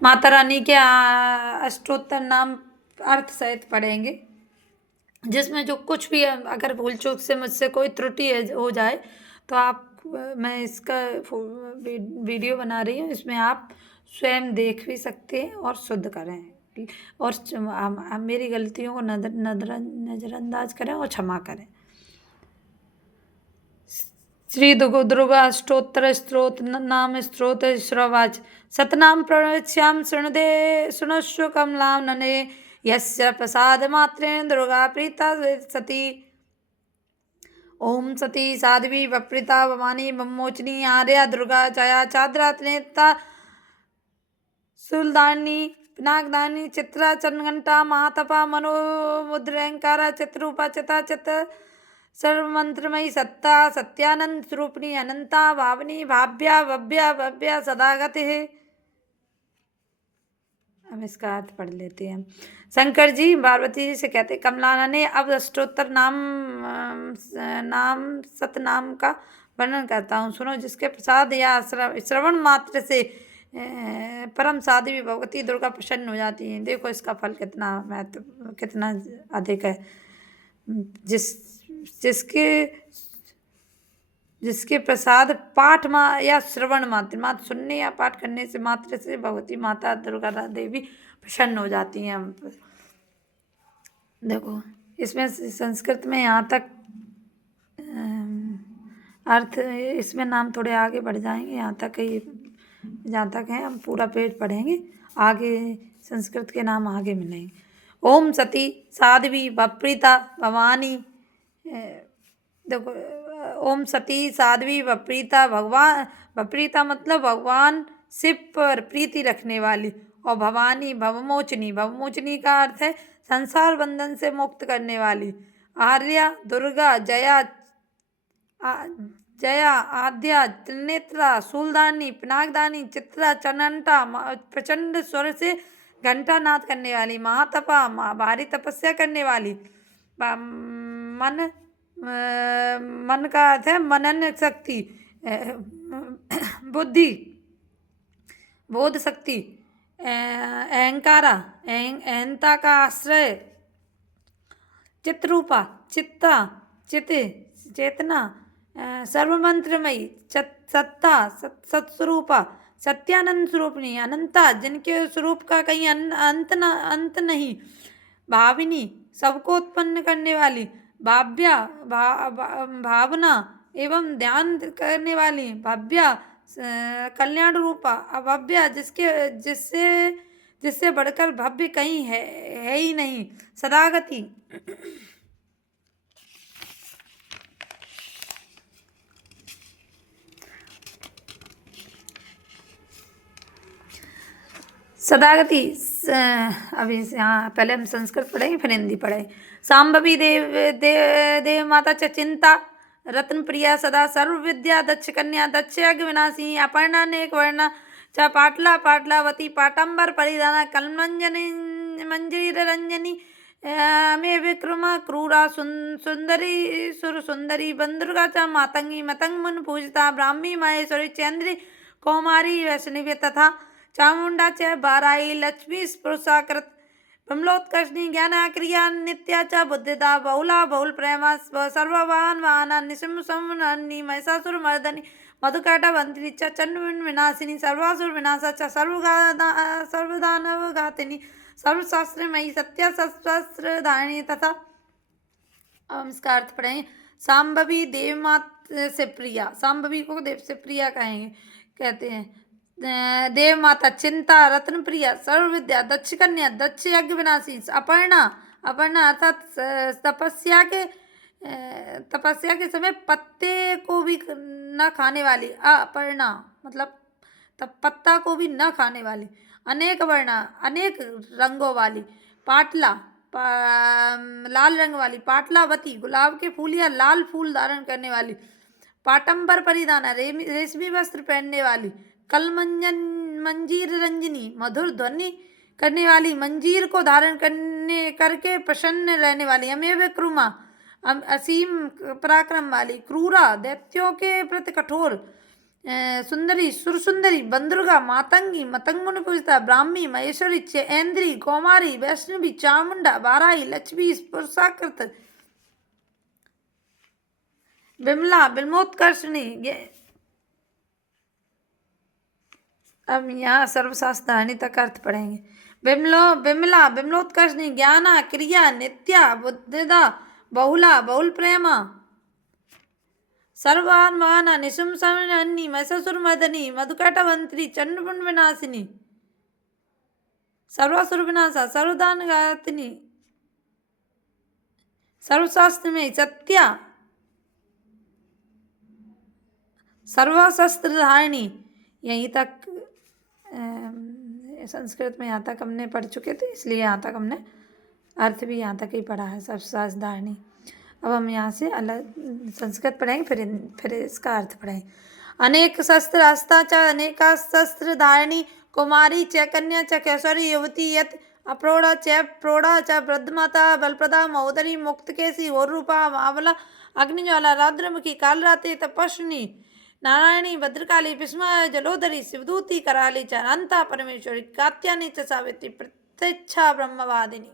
माता रानी के अष्टोत्तर नाम अर्थ सहित पढ़ेंगे, जिसमें जो कुछ भी अगर भूल चूक से मुझसे कोई त्रुटि हो जाए तो आप मैं इसका वीडियो बना रही हूँ, इसमें आप स्वयं देख भी सकते हैं और शुद्ध करें और मेरी गलतियों को नजरअंदाज करें और क्षमा करें। श्री दुर्गा अष्टोत्तर स्त्रोत नाम स्त्रोत श्रवाच सतनाम प्रणश्याम शृणुष्व कमलाम नने यस्य प्रसाद मात्रेण दुर्गा प्रीता सती। ओम सती साध्वी वप्रिता भवानी ब्रह्मोचनी आर्या दुर्गा जया चाद्रा त्रिनेत्रा शूलदानी पिनाकदानी चित्रा चंद्रघंटा महातपा मनोमुद्रंकारा चित्रूपा चिता चित सर्वमंत्रमयी सत्ता सत्यानंद स्वरूपिणी अनंता भावनी भाव्या भव्या भव्या सदागति है। हम इसका अर्थ पढ़ लेते हैं। शंकर जी पार्वती जी से कहते, कमलाना ने अब अष्टोत्तर नाम सतनाम का वर्णन करता हूँ, सुनो, जिसके प्रसाद या श्रवण मात्र से परम साध्वी भगवती दुर्गा प्रसन्न हो जाती हैं। देखो इसका फल कितना महत्व कितना अधिक है। जिसके प्रसाद पाठ या श्रवण मात्र सुनने या पाठ करने से मात्र से भगवती माता दुर्गा देवी प्रसन्न हो जाती हैं। देखो इसमें संस्कृत में यहाँ तक अर्थ, इसमें नाम थोड़े आगे बढ़ जाएंगे, यहाँ तक ही जहाँ तक है हम पूरा पेज पढ़ेंगे, आगे संस्कृत के नाम आगे मिलेंगे। ओम सती साध्वी वप्रीता भवानी, देखो ओम सती साध्वी वप्रीता, वप्रीता मतलब भगवान शिव पर प्रीति रखने वाली, और भवानी भवमोचनी, भवमोचनी का अर्थ है संसार बंधन से मुक्त करने वाली। आर्या दुर्गा जया आद्या त्रिनेत्रा शूलदानी पिनाकदानी चित्रा चनंटा प्रचंड स्वर से घंटा नाद करने वाली। महातपा भारी तपस्या करने वाली। मन का अर्थ है मनन शक्ति, बुद्धि बोध शक्ति, अहंकारा अहंता का आश्रय, चित्रूपा चित्ता चेतना, सर्वमंत्रमयी सत्ता सत्स्वरूपा, सत्यानंद स्वरूपिणी अनंता, जिनके स्वरूप का कहीं अंत नहीं, भाविनी सबको उत्पन्न करने वाली, भाव्या भावना एवं ध्यान करने वाली, भव्या कल्याण रूपा, अभव्या जिससे बढ़कर भव्य कहीं है ही नहीं, सदागति सदागति। अभी यहाँ पहले हम संस्कृत पढ़ेंगे फिर हिंदी पढ़ेंगे। सांभवी देव माता च चिंता रत्न प्रिया सदा सर्व विद्या दक्ष कन्या दक्ष यज्ञ विनाशी अपर्णा नेक वर्णा च पाटला पाटलावती पाटंबर परिधाना कलमंजनी मंजीर रंजनी मे विक्रमा क्रूरा सुंदरी सुर सुंदरी बंदुर्गा च मातंगी मतंग मुन पूजिता ब्राह्मी महेश्वरी चंद्री कौमारी वैष्णवी तथा चामुंडा च बाराई लक्ष्मी पुरुषाकृत ब्रह्मोत्कर्षणी ज्ञाना क्रिया नित्या च बुद्धिदा बहुला बहुल प्रेमा सर्ववाहन वाहना निशम समनी महिषासुर मर्दनी मधुकाटा वंतिनी च चंड विनाशिनी सर्वासुर विनाशा च सर्वदानव घातिनी सर्वशास्त्रमयी सत्या शस्त्रधारिणी तथा। अब इसका अर्थ पढ़ें। सांभवी देव मात से प्रिया, सांभवी को देव से प्रिया कहते हैं। देव माता चिंता रत्न प्रिया सर्व विद्या दक्ष कन्या दक्ष यज्ञ विनाशी अपर्णा, अपर्णा अर्थात तपस्या के समय पत्ते को भी न खाने वाली, अपर्णा मतलब पत्ता को भी न खाने वाली, अनेक वर्णा अनेक रंगों वाली, पाटला लाल रंग वाली, पाटलावती गुलाब के फूल या लाल फूल धारण करने वाली, पाटंबर परिधाना रेशमी वस्त्र पहनने वाली, मंजीर रंजनी मधुर ध्वनि करने वाली, मंजीर को धारण करके प्रसन्न रहने वाली, अमेव क्रुमा असीम पराक्रम वाली, क्रूरा दैत्यों के प्रति कठोर, सुंदरी, सुरसुंदरी, बंदुर्गा, मातंगी, मतंग मुनि पूजिता, ब्राह्मी, महेश्वरी, चेन्द्री, कौमारी, वैष्णवी, चामुंडा, बाराही, लक्ष्मी, पुरुषाकृत, विमला, बिल्मोत्कर्षणी। अब यहाँ सर्वशास्त्राणी तक अर्थ पढ़ेंगे। विमला, विमलोत्कर्षणी, ज्ञाना, क्रिया, नित्या, बुद्धिदा, बहुला, बहुल प्रेमा, सर्वान्माना, निशुंसमन्नी, महिषासुरमर्दिनी, मधुकैटभंत्री, चंडमुंड विनाशिनी, सर्वासुर विनाशा, सर्वदान गायत्री, सर्वशास्त्र में सत्या, सर्वशस्त्रधारिणी। यहीं तक संस्कृत में यहाँ तक हमने पढ़ चुके थे, इसलिए यहाँ तक हमने अर्थ भी यहाँ तक ही पढ़ा है, सर्वशास्त्रधारिणी। अब हम यहाँ से अलग संस्कृत पढ़ेंगे, फिर इसका अर्थ पढ़ेंगे। अनेक शस्त्र हस्ता च अनेका शस्त्र धारिणी, कुमारी च कन्या च कैसरी, युवती यत अप्रोढ़ा च प्रौढ़ा च वृद्धमाता, बलप्रदा, महोदरी, मुक्तकेशी, होरूपा, मावला, अग्निज्वाला, रौद्रमुखी, कालरात्रि, तपस्विनी, नारायणी, भद्रकाली, भीष्मा, जलोदरी, शिवदूती, कराली च अनंता, परमेश्वरी, कात्यायनी च सावित्री, प्रत्यक्षा, ब्रह्मवादिनी।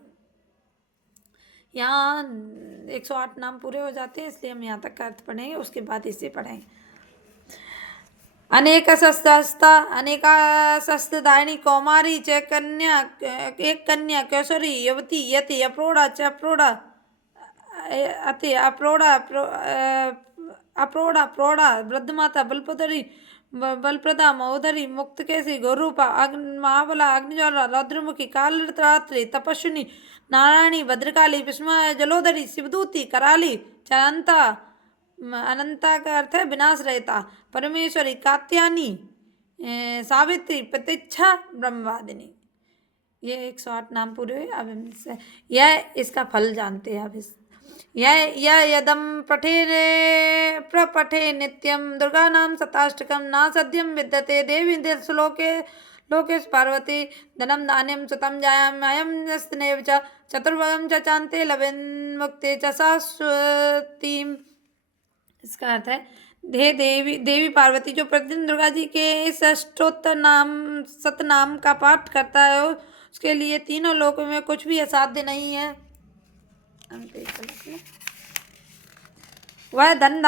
यहाँ 108 नाम पूरे हो जाते हैं, इसलिए हम यहाँ तक का अर्थ पढ़ेंगे, उसके बाद इसे पढ़ेंगे। अनेक शस्त्रहस्ता, अनेका शस्त्रधारिणी, कौमारी च कन्या, एक कन्या, कैसरी, युवती, यति, अप्रोढ़ा च प्रौढ़ा, अति अप्रोढ़ा, अप्रोढ़ा, प्रौढ़ा, वृद्धमाता, बलप्रदरी, बलप्रदा, महोदरी, मुक्तकेशी, गौरूपा, महाबला, अग्निज्वाला, रौद्रमुखी, कालरात्रि, तपस्विनी, नारायणी, भद्रकाली, भीष्मा, जलोदरी, शिवदूती, कराली, चरंता, अनंता का अर्थ है विनाश रहता, परमेश्वरी, कात्यायनी, सावित्री, प्रतीक्षा, ब्रह्मवादिनी। ये 108 नाम पूरे हुए। अब इनसे यह इसका फल जानते हैं। अब इस यह यदम प्रपठे नित्यम दुर्गा नाम शताष्टकम ना सद्यम विद्यते देवी श्लोके लोकेश पार्वती धनम धान्यम सुतम जायाम अयम स्तनेव च चतुर्भगम च चांते लवेन मुक्ते च शाश्वतीम। इसका अर्थ है, हे देवी पार्वती जो प्रतिदिन दुर्गा जी के इस अष्टोत्तर नाम सतनाम का पाठ करता है उसके लिए तीनों लोकों में कुछ भी असाध्य नहीं है। वह धन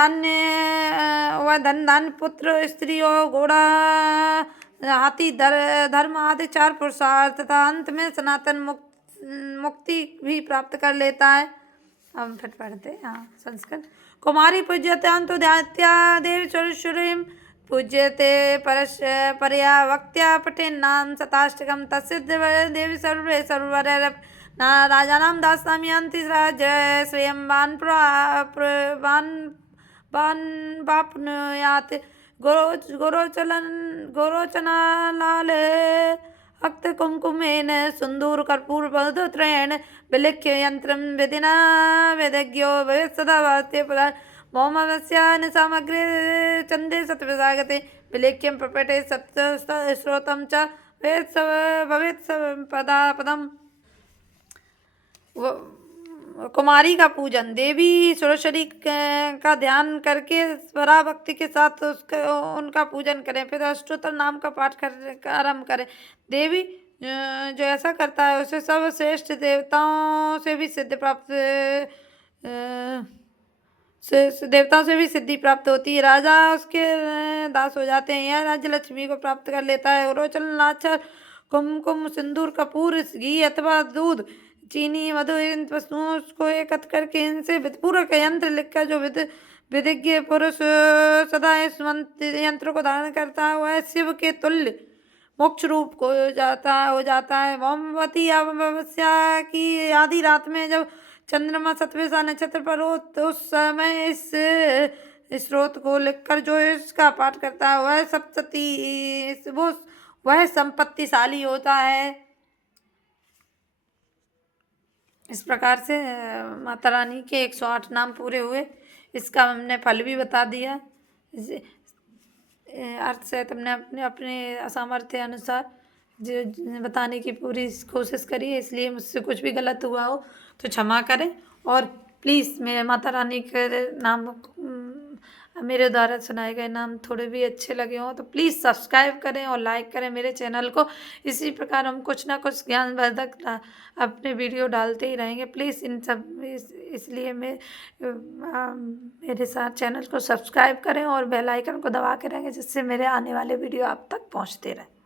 धान्य पुत्र स्त्री और घोड़ा हाथी धर्म आदि 4 पुरुषार्थ तथा अंत में सनातन मुक्ति भी प्राप्त कर लेता है। हम फिर पढ़ते हैं संस्कृत। कुमारी पूज्यतांतो ध्यात्या देवी सुरेश्वरीं पूज्यते परया वक्त्या पठेन् नाम शताष्टकं तस्य देवी सर्वे सर्ववर राजानां दास्यामि यान्ति जय श्रियं वाप्नुयात् गोरोचनालाल अक्त कुंकुमेन सुंदूर कर्पूर पदत्रयेण विलिख्य यंत्रं विधिना वेदज्ञो भवेत् सदा वास्ते पदार्थ मौमवस्या सामग्रे चंदे सत्विजागते विलिख्यं प्रपटे सप्तस्रोतं च भवेत् पदम। कुमारी का पूजन, देवी सुरेश्वरी का ध्यान करके पराभक्ति के साथ उनका पूजन करें, फिर अष्टोत्तर नाम का पाठ आरंभ करें। देवी जो ऐसा करता है उसे सर्वश्रेष्ठ देवताओं से भी सिद्धि प्राप्त होती है। राजा उसके दास हो जाते हैं। यह राज्य लक्ष्मी को प्राप्त कर लेता है। रोचन नाचर कुमकुम सिंदूर कपूर घी अथवा दूध चीनी मधु इन वस्तुओं को एकत्र करके इनसे विधिपूर्वक यंत्र लिखकर जो विधिज्ञ पुरुष सदा इस यंत्र को धारण करता है वह शिव के तुल्य मोक्ष रूप को हो जाता है। मोमबती अमावस्या की आधी रात में जब चंद्रमा सतवेसा नक्षत्र पर हो तो उस समय इस स्रोत को लिखकर जो इसका पाठ करता है वह संपत्तिशाली होता है। इस प्रकार से माता रानी के 108 नाम पूरे हुए। इसका हमने फल भी बता दिया। अर्थ से हमने अपने सामर्थ्य अनुसार जो बताने की पूरी कोशिश करी है, इसलिए मुझसे कुछ भी गलत हुआ हो तो क्षमा करें और प्लीज़ मेरे माता रानी के नाम मेरे द्वारा सुनाए गए नाम थोड़े भी अच्छे लगे हों तो प्लीज़ सब्सक्राइब करें और लाइक करें मेरे चैनल को। इसी प्रकार हम कुछ ना कुछ ज्ञानवर्धक अपने वीडियो डालते ही रहेंगे। प्लीज़ इन सब इसलिए मेरे साथ चैनल को सब्सक्राइब करें और बेल आइकन को दबा के रहेंगे, जिससे मेरे आने वाले वीडियो आप तक पहुँचते रहें।